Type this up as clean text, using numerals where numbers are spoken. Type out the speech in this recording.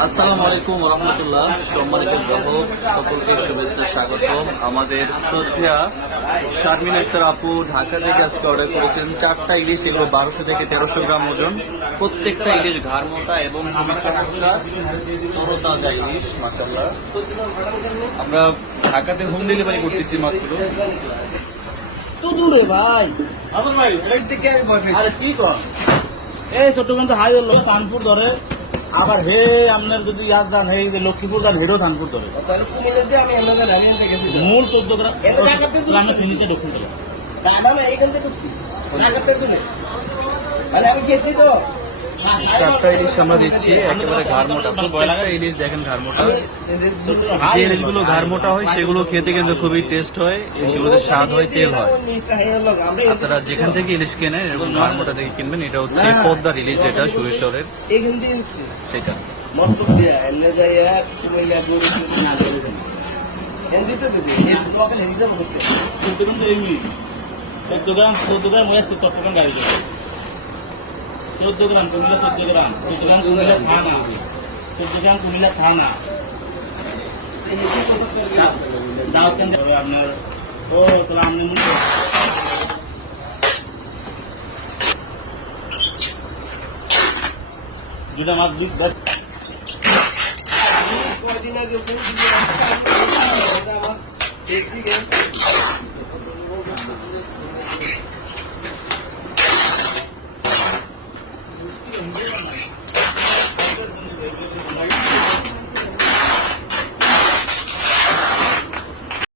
আসসালামু আলাইকুম রহমতুল্লাহ। সম্মানিত গ্রাহক সকলকে শুভেচ্ছা স্বাগতম। আমাদের শ্রদ্ধা শারমিন আক্তার আপু ঢাকা থেকে আজকে অর্ডার করেছেন 4টা ইলিশ, এগুলো 1200 থেকে 1300 গ্রাম ওজন। প্রত্যেকটা ইলিশ ঘাড় মোটা এবং খুবই চমৎকার তরতাজা ইলিশ, মাশাআল্লাহ। আমরা ঢাকাতে হোম ডেলিভারি করতেছি মাত্র। তো দূরে ভাই আরে কি কর এই চট্টগ্রাম তো হাই হলো কানপুর ধরে, আবার হে আপনার যদি ইয়াদ দান এই যে লক্ষ্মীপুর দান হেডও কানপুর ধরে মূল 14 গ্রামে ফিনিতে ঢুকছি আমি গেছি তো 4টা ইলিশ আমরা দিচ্ছি একেবারে ঘাড় মোটা। প্রত্যেকটা ইলিশ দেখেন ঘাড় মোটা। যে ইলিশগুলো ঘাড় মোটা হয় সেগুলো খেতে কিন্তু খুবই টেস্ট হয়, সেগুলোতে স্বাদ হয়, তেল হয়। আপনারা যেখান থেকে ইলিশ কেনেন এরকম ঘাড় মোটা থেকে কিনবেন। এটা হচ্ছে পদ্মার ইলিশ, যেটা সুরেশ্বরের সেটা। চট্টগ্রাম 14 গ্রাম হয়ে আসছে চট্টগ্রাম গাড়ি 14 গ্রাম কুমিল্লা 14 গ্রাম কুমিল্লা থানা 14 গ্রাম কুমিল্লা থানা দাও কেন আপনার ও তোরা আপনি যেটা মাছ দিক কয়দিন আগে